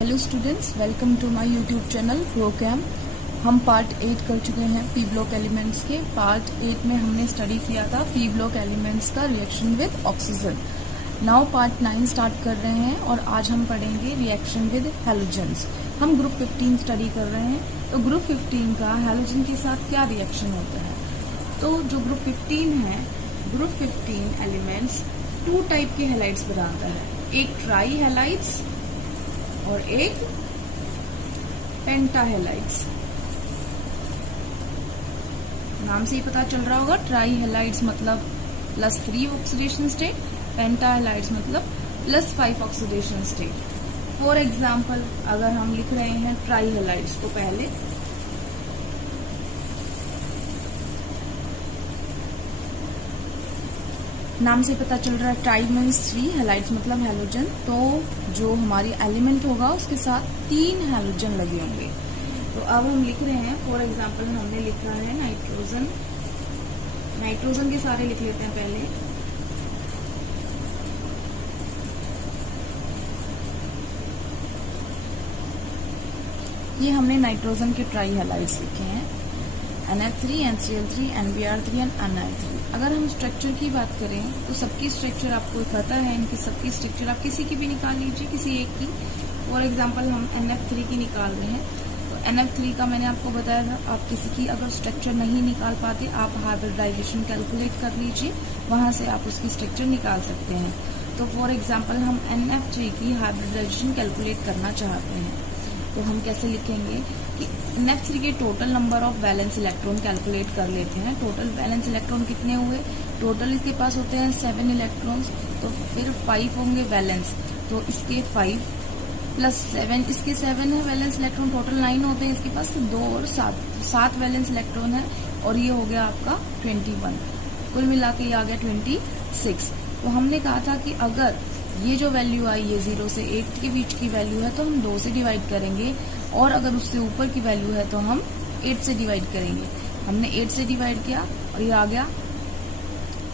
Hello students, welcome to my YouTube channel programme. हम part 8 कर चुके हैं पी ब्लॉक एलिमेंट्स के। पार्ट 8 में हमने स्टडी किया था पी ब्लॉक एलिमेंट्स का reaction with oxygen. Now part 9 start कर रहे हैं और आज हम पढ़ेंगे रिएक्शन विद हैलोजेंस। हम ग्रुप 15 स्टडी कर रहे हैं, तो ग्रुप 15 का हैलोजन के साथ क्या रिएक्शन होता है। तो जो ग्रुप 15 है, ग्रुप 15 एलिमेंट्स 2 टाइप के हैलाइड्स बनाता है, एक ट्राई हैलाइड्स और एक पेंटाहेलाइड्स। नाम से ही पता चल रहा होगा, ट्राई हेलाइड्स मतलब +3 ऑक्सीडेशन स्टेट, पेंटाहेलाइड्स मतलब +5 ऑक्सीडेशन स्टेट। फॉर एग्जाम्पल अगर हम लिख रहे हैं ट्राई हेलाइड्स को, पहले नाम से पता चल रहा है ट्राई मीन्स 3, हेलाइड्स मतलब हैलोजन। तो जो हमारी एलिमेंट होगा उसके साथ 3 हैलोजन लगे होंगे। तो अब हम लिख रहे हैं, फॉर एग्जांपल हमने लिखा है नाइट्रोजन। नाइट्रोजन के सारे लिख लेते हैं पहले। ये हमने नाइट्रोजन के ट्राई हैलाइड्स लिखे हैं, NF3, NCl3, NBr3 and NI3। अगर हम स्ट्रक्चर की बात करें तो सबकी स्ट्रक्चर आपको पता है, इनकी सबकी स्ट्रक्चर आप किसी की भी निकाल लीजिए, किसी एक की। फॉर एग्जांपल हम NF3 की निकाल रहे हैं, तो NF3 का मैंने आपको बताया था, आप किसी की अगर स्ट्रक्चर नहीं निकाल पाते आप हाइब्रिडाइजेशन कैलकुलेट कर लीजिए, वहां से आप उसकी स्ट्रक्चर निकाल सकते हैं। तो फॉर एग्जाम्पल हम NF3 की हाइब्रिडाइजेशन कैलकुलेट करना चाहते हैं, तो हम कैसे लिखेंगे कि NF3 के total number of valence electron calculate कर लेते हैं। टोटल वैलेंस इलेक्ट्रॉन कितने हुए, टोटल इसके पास होते हैं 7 इलेक्ट्रॉन्स, तो फिर 5 होंगे वैलेंस, तो इसके 5 + 7, इसके 7 है वैलेंस इलेक्ट्रॉन, टोटल 9 होते हैं इसके पास, तो 2 और 7 वैलेंस इलेक्ट्रॉन है, और ये हो गया आपका 21। कुल मिला के ये आ गया 26। तो हमने कहा था कि अगर ये जो वैल्यू आई है 0 से 8 के बीच की वैल्यू है तो हम 2 से डिवाइड करेंगे, और अगर उससे ऊपर की वैल्यू है तो हम 8 से डिवाइड करेंगे। हमने 8 से डिवाइड किया और ये आ गया।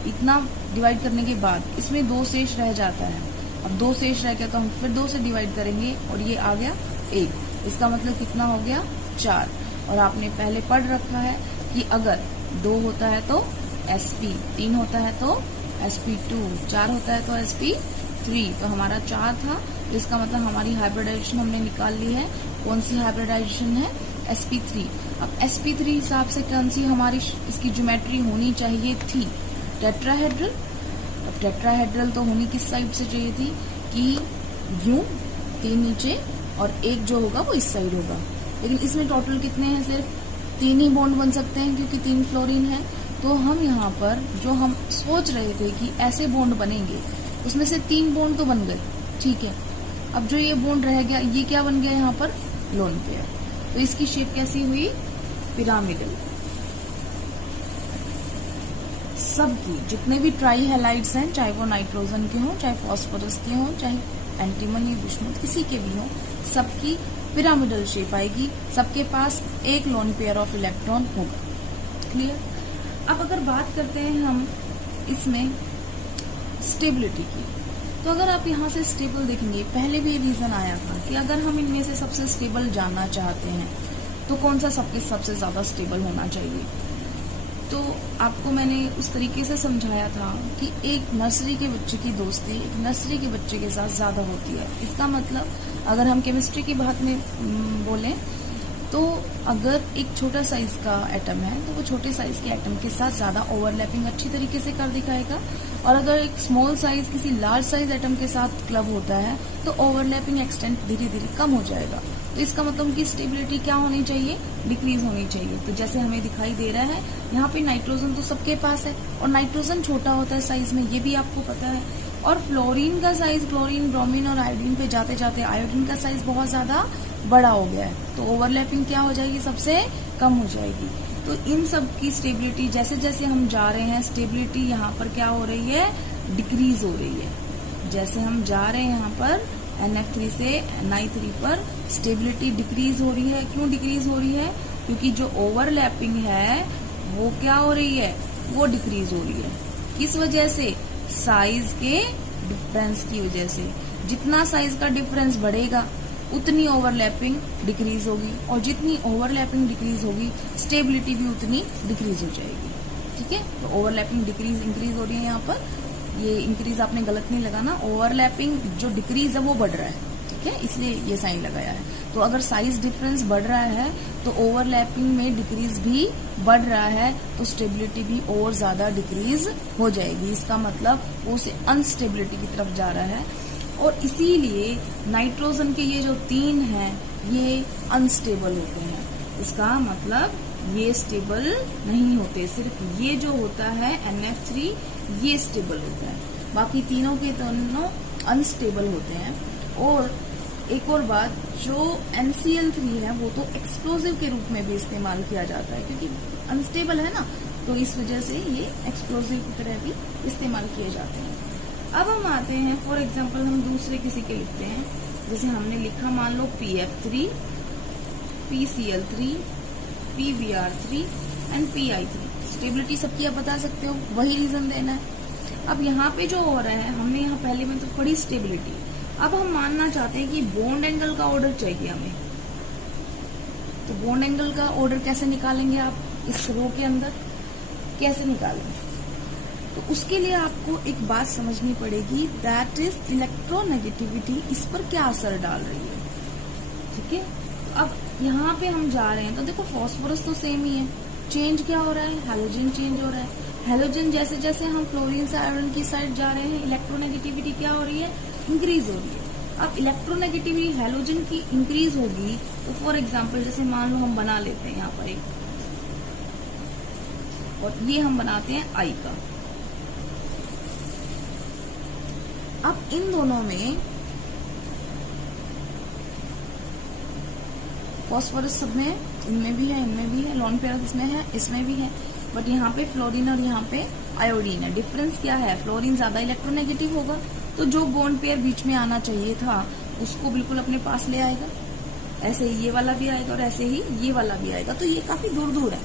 इतना डिवाइड करने के बाद इसमें 2 शेष रह जाता है। अब 2 शेष रह गया तो हम फिर 2 से डिवाइड करेंगे और ये आ गया 8। इसका मतलब कितना हो गया, 4। और आपने पहले पढ़ रखा है कि अगर 2 होता है तो sp, 3 होता है तो sp2, 4 होता है तो sp3। तो हमारा 4 था, तो इसका मतलब हमारी हाइब्रिडाइजेशन हमने निकाल ली है। कौन सी हाइब्रिडाइजेशन है, sp3। अब sp3 हिसाब से कौन सी हमारी इसकी ज्योमेट्री होनी चाहिए थी, टेट्राहेड्रल। अब टेट्राहेड्रल तो होनी किस साइड से चाहिए थी कि यूं 3 नीचे और एक जो होगा वो इस साइड होगा, लेकिन इसमें टोटल कितने हैं, सिर्फ 3 ही बॉन्ड बन सकते हैं क्योंकि 3 फ्लोरीन है। तो हम यहाँ पर जो हम सोच रहे थे कि ऐसे बॉन्ड बनेंगे, उसमें से 3 बॉन्ड तो बन गए, ठीक है। अब जो ये बॉन्ड रह गया, ये क्या बन गया यहाँ पर, लोन पेयर। तो इसकी शेप कैसी हुई, पिरामिडल। सबकी जितने भी ट्राई हैलाइड्स हैं, चाहे वो नाइट्रोजन के हों, चाहे फास्फोरस के हों, चाहे एंटीमनी, बिस्मुथ, किसी के भी हों, सबकी पिरामिडल शेप आएगी। सबके पास एक लोन पेयर ऑफ इलेक्ट्रॉन होगा। क्लियर। अब अगर बात करते हैं हम इसमें स्टेबिलिटी की, तो अगर आप यहाँ से स्टेबल देखेंगे, पहले भी रीजन आया था कि अगर हम इनमें से सबसे स्टेबल जानना चाहते हैं तो कौन सा सबसे ज्यादा स्टेबल होना चाहिए। तो आपको मैंने उस तरीके से समझाया था कि एक नर्सरी के बच्चे की दोस्ती एक नर्सरी के बच्चे के साथ ज्यादा होती है। इसका मतलब अगर हम केमिस्ट्री की बात में बोलें तो अगर एक छोटा साइज का एटम है तो वो छोटे साइज के एटम के साथ ज्यादा ओवरलैपिंग अच्छी तरीके से कर दिखाएगा, और अगर एक स्मॉल साइज किसी लार्ज साइज एटम के साथ क्लब होता है तो ओवरलैपिंग एक्सटेंट धीरे धीरे कम हो जाएगा। तो इसका मतलब उनकी स्टेबिलिटी क्या होनी चाहिए, डिक्रीज होनी चाहिए। तो जैसे हमें दिखाई दे रहा है यहाँ पे नाइट्रोजन तो सबके पास है, और नाइट्रोजन छोटा होता है साइज में, ये भी आपको पता है। और फ्लोरीन का साइज, क्लोरीन, ब्रोमीन और आयोडीन पे जाते जाते आयोडीन का साइज बहुत ज्यादा बड़ा हो गया है, तो ओवरलैपिंग क्या हो जाएगी, सबसे कम हो जाएगी। तो इन सब की स्टेबिलिटी जैसे जैसे हम जा रहे हैं, स्टेबिलिटी यहाँ पर क्या हो रही है, डिक्रीज हो रही है। जैसे हम जा रहे हैं यहाँ पर NF3 से NI3 पर स्टेबिलिटी डिक्रीज हो रही है। क्यों डिक्रीज हो रही है, क्योंकि जो ओवरलैपिंग है वो क्या हो रही है, वो डिक्रीज हो रही है। किस वजह से, साइज के डिफरेंस की वजह से। जितना साइज का डिफरेंस बढ़ेगा उतनी ओवरलैपिंग डिक्रीज होगी, और जितनी ओवरलैपिंग डिक्रीज होगी स्टेबिलिटी भी उतनी डिक्रीज हो जाएगी। ठीक है, तो ओवरलैपिंग डिक्रीज इंक्रीज हो रही है यहाँ पर, ये इंक्रीज आपने गलत नहीं लगाना, ओवरलैपिंग जो डिक्रीज है वो बढ़ रहा है। ठीक है, इसलिए ये साइन लगाया है। तो अगर साइज डिफरेंस बढ़ रहा है तो ओवरलैपिंग में डिक्रीज भी बढ़ रहा है, तो स्टेबिलिटी भी और ज्यादा डिक्रीज हो जाएगी। इसका मतलब वो उसे अनस्टेबिलिटी की तरफ जा रहा है, और इसीलिए नाइट्रोजन के ये जो 3 हैं ये अनस्टेबल होते हैं। इसका मतलब ये स्टेबल नहीं होते, सिर्फ ये जो होता है NF3 ये स्टेबल होता है, बाकी तीनों के दोनों अनस्टेबल होते हैं। और एक और बात, जो NCl3 है वो तो एक्सप्लोजिव के रूप में भी इस्तेमाल किया जाता है, क्योंकि अनस्टेबल है ना, तो इस वजह से ये एक्सप्लोजिव की तरह भी इस्तेमाल किए जाते हैं। अब हम आते हैं, फॉर एग्जाम्पल हम दूसरे किसी के लिखते हैं, जैसे हमने लिखा मान लो PF3, PCl3, PBr3 and PI3। Stability सबकी आप बता सकते हो, वही रीजन देना है। अब यहाँ पे जो हो रहा है, हमने यहाँ पहले में तो पढ़ी स्टेबिलिटी, अब हम मानना चाहते हैं कि बॉन्ड एंगल का ऑर्डर चाहिए हमें। तो बॉन्ड एंगल का ऑर्डर कैसे निकालेंगे आप इस रो के अंदर, कैसे निकालेंगे? तो उसके लिए आपको एक बात समझनी पड़ेगी, दैट इज इलेक्ट्रोनेगेटिविटी इस पर क्या असर डाल रही है। ठीक है, अब यहाँ पे हम जा रहे हैं तो देखो फॉस्फोरस तो सेम ही है, चेंज क्या हो रहा है, हैलोजन चेंज हो रहा है। हैलोजन जैसे जैसे हम फ्लोरीन से आयरन की साइड जा रहे हैं, इलेक्ट्रोनेगेटिविटी क्या हो रही है, इंक्रीज हो रही है। अब इलेक्ट्रोनेगेटिविटी हैलोजन की इंक्रीज होगी, तो फॉर एग्जाम्पल जैसे मान लो हम बना लेते हैं यहाँ पर एक, और ये हम बनाते हैं I का। अब इन दोनों में फॉस्फोरस सब में, इनमें भी है, इनमें भी है, लोन पेयर इसमें है, इसमें भी है, बट यहाँ पे फ्लोरीन और यहाँ पे आयोडीन है। डिफरेंस क्या है, फ्लोरीन ज्यादा इलेक्ट्रोनेगेटिव होगा, तो जो बॉन्ड पेयर बीच में आना चाहिए था उसको बिल्कुल अपने पास ले आएगा, ऐसे ही ये वाला भी आएगा और ऐसे ही ये वाला भी आएगा। तो ये काफी दूर दूर है,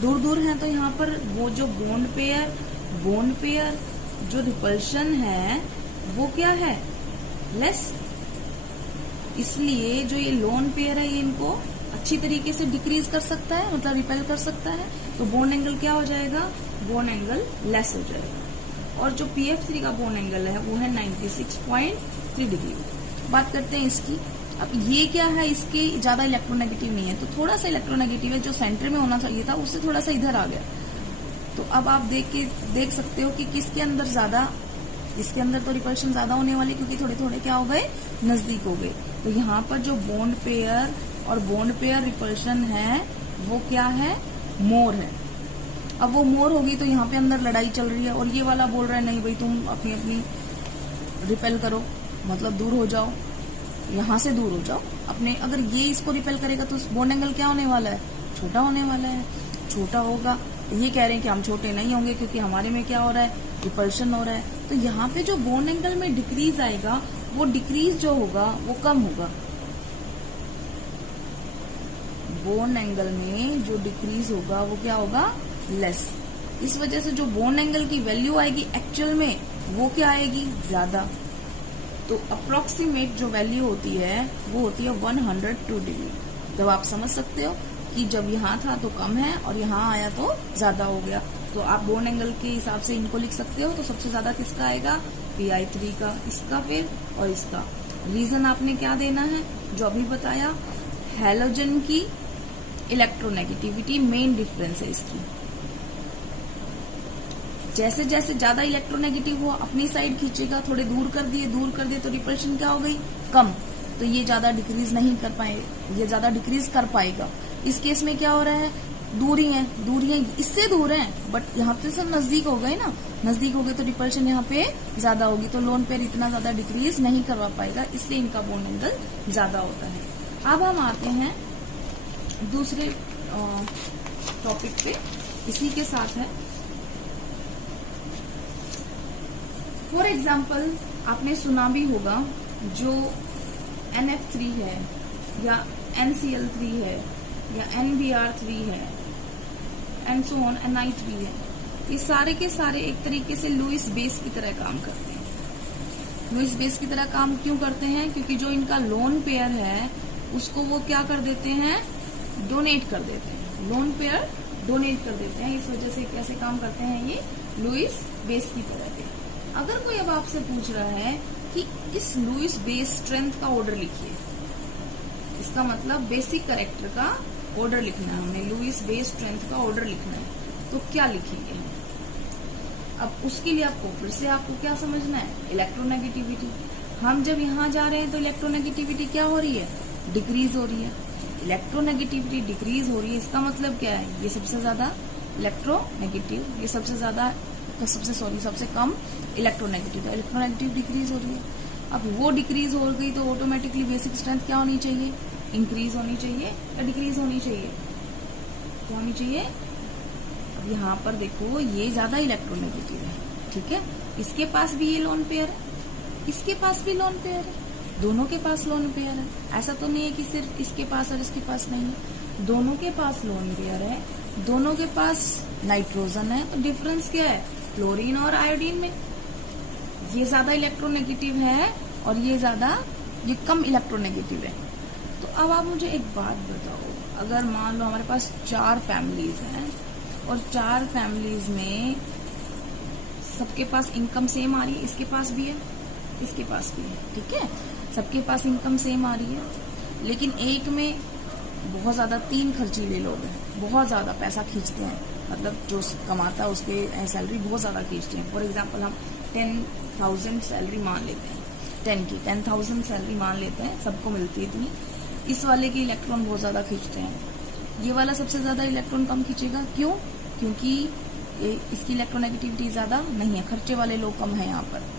दूर दूर है, तो यहाँ पर वो जो बॉन्ड पेयर जो रिपल्शन है वो क्या है, लेस। इसलिए जो ये लोन पेयर है ये इनको अच्छी तरीके से डिक्रीज कर सकता है, मतलब रिपेल कर सकता है, तो बॉन्ड एंगल क्या हो जाएगा, बॉन्ड एंगल लेस हो जाएगा। और जो PF3 का बॉन्ड एंगल है वो है 96.3 डिग्री। बात करते हैं इसकी। अब ये क्या है, इसके ज्यादा इलेक्ट्रोनेगेटिव नहीं है, तो थोड़ा सा इलेक्ट्रोनेगेटिव है, जो सेंटर में होना चाहिए था उससे थोड़ा सा इधर आ गया। तो अब आप देख सकते हो कि किसके अंदर ज्यादा, इसके अंदर तो रिपल्शन ज्यादा होने वाली, क्योंकि थोड़े थोड़े क्या हो गए, नजदीक हो गए। तो यहाँ पर जो बॉन्ड पेयर और बॉन्ड पेयर रिपल्शन है वो क्या है, मोर है। अब वो मोर होगी तो यहाँ पे अंदर लड़ाई चल रही है, और ये वाला बोल रहा है नहीं भाई तुम अपनी अपनी रिपेल करो, मतलब दूर हो जाओ, यहाँ से दूर हो जाओ अपने। अगर ये इसको रिपेल करेगा तो बॉन्ड एंगल क्या होने वाला है, छोटा होने वाला है, छोटा होगा। ये कह रहे हैं कि हम छोटे नहीं होंगे क्योंकि हमारे में क्या हो रहा है, रिपल्शन हो रहा है। तो यहाँ पे जो बॉन्ड एंगल में डिक्रीज आएगा, वो डिक्रीज जो होगा वो कम होगा। बॉन्ड एंगल में जो डिक्रीज होगा वो क्या होगा, लेस। इस वजह से जो बॉन्ड एंगल की वैल्यू आएगी एक्चुअल में वो क्या आएगी, ज्यादा। तो अप्रोक्सीमेट जो वैल्यू होती है वो होती है 102 डिग्री। जब आप समझ सकते हो कि जब यहाँ था तो कम है और यहाँ आया तो ज्यादा हो गया, तो आप बॉन्ड एंगल के हिसाब से इनको लिख सकते हो। तो सबसे ज्यादा किसका आएगा, PI3 का, इसका फिर और इसका। रीजन आपने क्या देना है, जो अभी बताया, हैलोजन की इलेक्ट्रोनेगेटिविटी मेन डिफरेंस है इसकी। जैसे जैसे ज्यादा इलेक्ट्रोनेगेटिव हुआ अपनी साइड खींचेगा, थोड़े दूर कर दिए तो रिपल्शन क्या हो गई, कम। तो ये ज्यादा डिक्रीज नहीं कर पाएगा, ये ज्यादा डिक्रीज कर पाएगा। इस केस में क्या हो रहा है, दूरियां इससे दूर हैं, बट यहाँ पे सब नजदीक हो गए ना, नजदीक हो गए तो रिपल्शन यहाँ पे ज्यादा होगी, तो लोन पेयर इतना ज्यादा डिक्रीज नहीं करवा पाएगा, इसलिए इनका बॉन्ड एंगल ज्यादा होता है। अब हम आते हैं दूसरे टॉपिक पे, इसी के साथ है। फॉर एग्जाम्पल आपने सुना भी होगा, जो NF3 है या NCl3 है या NBr3 है एंड सो ऑन, Ni3 है, ये सारे के सारे एक तरीके से लुईस बेस की तरह काम करते हैं। लुईस बेस की तरह काम क्यों करते हैं? क्योंकि जो इनका लोन पेयर है उसको वो क्या कर देते हैं, डोनेट कर देते हैं। लोन पेयर डोनेट कर देते हैं, इस वजह से कैसे काम करते हैं ये लुईस बेस की तरह के। अगर कोई अब आपसे पूछ रहा है कि इस लुईस बेस स्ट्रेंथ का ऑर्डर लिखिए, इसका मतलब बेसिक कैरेक्टर का ऑर्डर लिखना है, हमें लुईस बेस स्ट्रेंथ का ऑर्डर लिखना है, तो क्या लिखेंगे हम? अब उसके लिए आपको क्या समझना है, इलेक्ट्रोनेगेटिविटी। हम जब यहाँ जा रहे हैं तो इलेक्ट्रोनेगेटिविटी क्या हो रही है, डिक्रीज हो रही है। इलेक्ट्रोनेगेटिविटी डिक्रीज हो रही है, इसका मतलब क्या है, ये सबसे ज्यादा इलेक्ट्रोनेगेटिव, ये सबसे कम इलेक्ट्रोनेगेटिव, इलेक्ट्रोनेगेटिव डिक्रीज हो रही है। अब वो डिक्रीज हो गई तो ऑटोमेटिकली बेसिक स्ट्रेंथ क्या होनी चाहिए, इंक्रीज होनी चाहिए या डिक्रीज होनी चाहिए, क्या होनी चाहिए। अब यहाँ पर देखो ये ज्यादा इलेक्ट्रोनेगेटिव है, ठीक है, इसके पास भी ये लोन पेयर है, इसके पास भी लोन पेयर है, दोनों के पास लोन पेयर है। ऐसा तो नहीं है कि सिर्फ इसके पास और इसके पास नहीं है, दोनों के पास लोन पेयर है, दोनों के पास नाइट्रोजन है। तो डिफरेंस क्या है, क्लोरीन और आयोडीन में। ये ज्यादा इलेक्ट्रोनेगेटिव है और ये कम इलेक्ट्रोनेगेटिव है। तो अब आप मुझे एक बात बताओ, अगर मान लो हमारे पास 4 फैमिलीज हैं और 4 फैमिलीज में सबके पास इनकम सेम आ रही है, इसके पास भी है, इसके पास भी है, ठीक है, सबके पास इनकम सेम आ रही है, लेकिन एक में बहुत ज्यादा 3 खर्चीले लोग हैं, बहुत ज्यादा पैसा खींचते हैं, मतलब जो कमाता है उसके सैलरी बहुत ज्यादा खींचते हैं। फॉर एग्जाम्पल हम 10,000 सैलरी मान लेते हैं, 10,000 सैलरी मान लेते हैं, सबको मिलती है इतनी। इस वाले के इलेक्ट्रॉन बहुत ज्यादा खींचते हैं, ये वाला सबसे ज्यादा इलेक्ट्रॉन कम खींचेगा। क्यों? क्योंकि इसकी इलेक्ट्रोनेगेटिविटी ज्यादा नहीं है, खर्चे वाले लोग कम है यहाँ पर।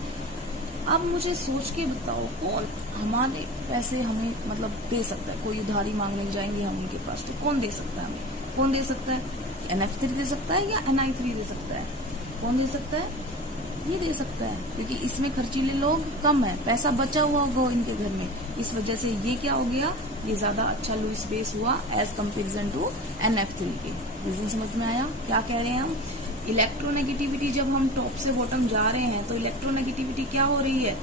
अब मुझे सोच के बताओ, कौन हमारे पैसे हमें मतलब दे सकता है? कोई उधारी मांगने जाएंगे हम उनके पास, तो कौन दे सकता है हमें? कौन दे सकता है? NF3 दे सकता है या Ni3 दे सकता है? कौन दे सकता है? ये दे सकता है, क्योंकि इसमें खर्चीले लोग कम है, पैसा बचा हुआ होगा इनके घर में, इस वजह से ये क्या हो गया, ये ज्यादा अच्छा लुईस बेस हुआ एज कंपेरिजन टू NF3 के। रीजन समझ में आया? क्या कह रहे हैं हम? इलेक्ट्रोनेगेटिविटी जब हम टॉप से बॉटम जा रहे हैं तो इलेक्ट्रोनेगेटिविटी क्या हो रही है,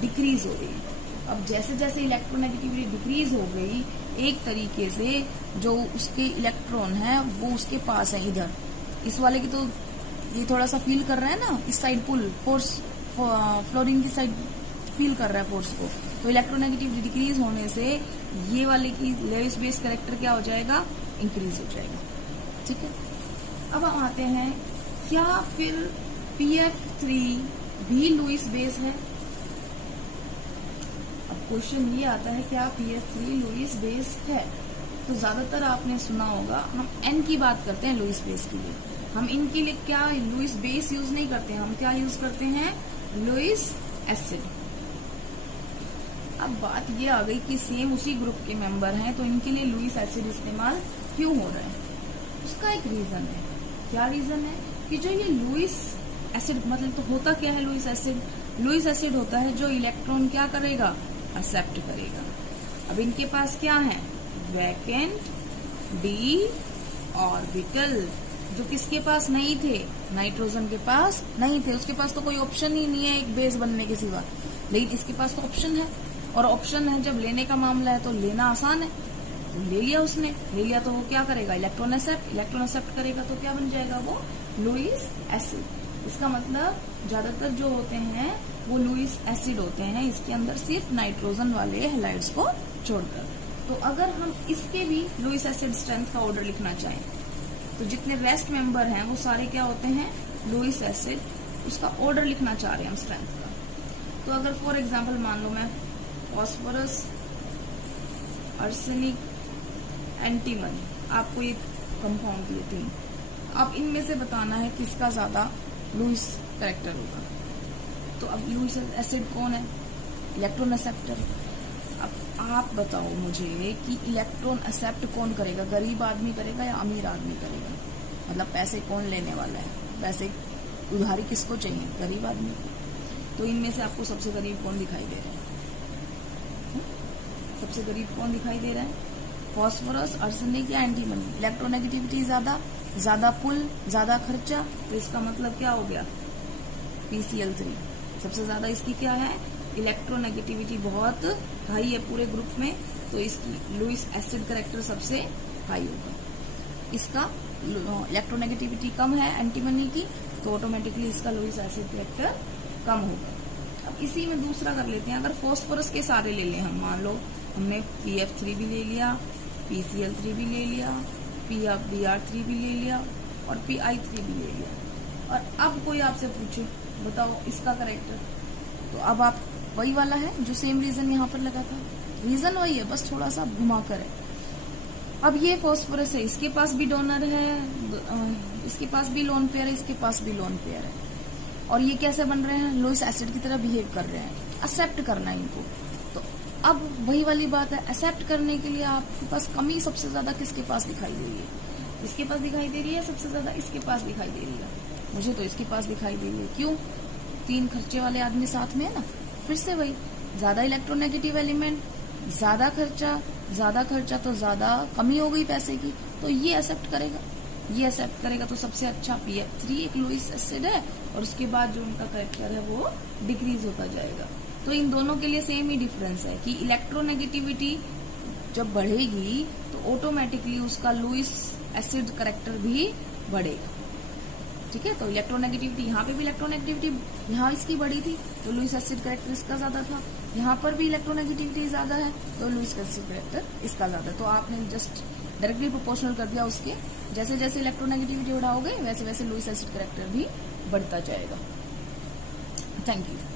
डिक्रीज हो रही है। अब जैसे जैसे इलेक्ट्रोनेगेटिविटी डिक्रीज हो गई, एक तरीके से जो उसके इलेक्ट्रॉन है वो उसके पास है, इधर इस वाले की तो ये थोड़ा सा फील कर रहा है ना, इस साइड पुल फोर्स, फ्लोरीन की साइड फील कर रहा है फोर्स को, तो इलेक्ट्रोनेगेटिविटी डिक्रीज होने से ये वाले की लुईस बेस कैरेक्टर क्या हो जाएगा, इंक्रीज हो जाएगा, ठीक है। अब हम आते हैं, क्या फिर PF3 भी लुईस बेस है? अब क्वेश्चन ये आता है, क्या PF3 लुईस बेस है? तो ज्यादातर आपने सुना होगा, हम N की बात करते हैं लुईस बेस के लिए, हम इनके लिए क्या लुईस बेस यूज नहीं करते हैं, हम क्या यूज करते हैं, लुईस एसिड। अब बात ये आ गई कि सेम उसी ग्रुप के मेंबर हैं, तो इनके लिए लुईस एसिड इस्तेमाल क्यों हो रहा है? उसका एक रीजन है। क्या रीजन है? कि जो ये लुईस एसिड मतलब तो होता क्या है लुईस एसिड? लुईस एसिड होता है जो इलेक्ट्रॉन क्या करेगा, एक्सेप्ट करेगा। अब इनके पास क्या है, वैकेंट d ऑर्बिटल, जो किसके पास नहीं थे, नाइट्रोजन के पास नहीं थे, उसके पास तो कोई ऑप्शन ही नहीं है एक बेस बनने के सिवा, लेकिन इसके पास तो ऑप्शन है, और ऑप्शन है जब लेने का मामला है तो लेना आसान है, तो ले लिया उसने, ले लिया तो वो क्या करेगा, इलेक्ट्रॉन एक्सेप्ट करेगा, तो क्या बन जाएगा वो, लुईस एसिड। इसका मतलब ज्यादातर जो होते हैं वो लुईस एसिड होते हैं, इसके अंदर सिर्फ नाइट्रोजन वाले हैलाइड्स को छोड़कर। तो अगर हम इसके भी लुईस एसिड स्ट्रेंथ का ऑर्डर लिखना चाहें तो जितने रेस्ट मेंबर हैं वो सारे क्या होते हैं, लुईस एसिड, उसका ऑर्डर लिखना चाह रहे हैं हम स्ट्रेंथ का। तो अगर फॉर एग्जांपल मान लो मैं फॉस्फोरस, आर्सेनिक, एंटीमनी, आपको ये कंपाउंड दिए 3, अब इनमें से बताना है किसका ज्यादा लुईस कैरेक्टर होगा। तो अब लुईस एसिड कौन है, इलेक्ट्रॉन एक्सेप्टर। अब आप बताओ मुझे कि इलेक्ट्रॉन एक्सेप्ट कौन करेगा, गरीब आदमी करेगा या अमीर आदमी करेगा? मतलब पैसे कौन लेने वाला है, पैसे उधारी किसको चाहिए, गरीब आदमी को। तो इनमें से आपको सबसे गरीब कौन दिखाई दे रहा है, सबसे गरीब कौन दिखाई दे रहा है, फॉस्फोरस, आर्सेनिक या एंटीमनी। इलेक्ट्रोनेगेटिविटी ज्यादा पुल, ज्यादा खर्चा, तो इसका मतलब क्या हो गया, PCl3। सबसे ज्यादा इसकी क्या है, इलेक्ट्रोनेगेटिविटी बहुत हाई है पूरे ग्रुप में, तो इसकी लुईस एसिड करेक्टर सबसे हाई होगा। इसका इलेक्ट्रोनेगेटिविटी कम है एंटीमनी की, तो ऑटोमेटिकली इसका लुईस एसिड करेक्टर कम होगा। अब इसी में दूसरा कर लेते हैं, अगर फास्फोरस के सारे ले लें हम, मान लो हमने PF3 भी ले लिया, PCl3 भी ले लिया, Br3 भी ले लिया और Pi3 भी ले लिया, और अब कोई आपसे पूछे बताओ इसका करेक्टर, तो अब आप वही वाला है जो सेम रीजन यहाँ पर लगा था, रीजन वही है, बस थोड़ा सा घुमा कर है। अब ये फास्फोरस है, इसके पास भी डोनर है, इसके पास भी लोन पेयर है, इसके पास भी लोन पेयर है, और ये कैसे बन रहे हैं, लुईस एसिड की तरह बिहेव कर रहे हैं। एक्सेप्ट करना है इनको, तो अब वही वाली बात है, एक्सेप्ट करने के लिए आपके पास कमी सबसे ज्यादा किसके पास दिखाई दे रही है, इसके पास दिखाई दे रही है सबसे ज्यादा, इसके पास दिखाई दे रही है, मुझे तो इसके पास दिखाई दे रही है। क्यों, 3 खर्चे वाले आदमी साथ में है ना, फिर से वही, ज्यादा इलेक्ट्रोनेगेटिव एलिमेंट, ज्यादा खर्चा तो ज्यादा कमी हो गई पैसे की, तो ये एक्सेप्ट करेगा, ये एक्सेप्ट करेगा, तो सबसे अच्छा PF3 एक लुईस एसिड है, और उसके बाद जो उनका करेक्टर है वो डिक्रीज होता जाएगा। तो इन दोनों के लिए सेम ही डिफरेंस है कि इलेक्ट्रोनेगेटिविटी जब बढ़ेगी तो ऑटोमेटिकली उसका लुईस एसिड करेक्टर भी बढ़ेगा। ठीक है, तो इलेक्ट्रोनेगेटिविटी, यहाँ पे भी इलेक्ट्रोनेगेटिविटी यहाँ इसकी बढ़ी थी तो लुईस एसिड करेक्टर इसका ज्यादा था, यहाँ पर भी इलेक्ट्रोनेगेटिविटी ज्यादा है तो लुईस एसिड करेक्टर इसका ज्यादा, तो आपने जस्ट डायरेक्टली प्रोपोर्शनल कर दिया उसके, जैसे जैसे इलेक्ट्रोनेगेटिविटी बढ़ाओगे वैसे वैसे लुईस एसिड करेक्टर भी बढ़ता जाएगा। Thank you.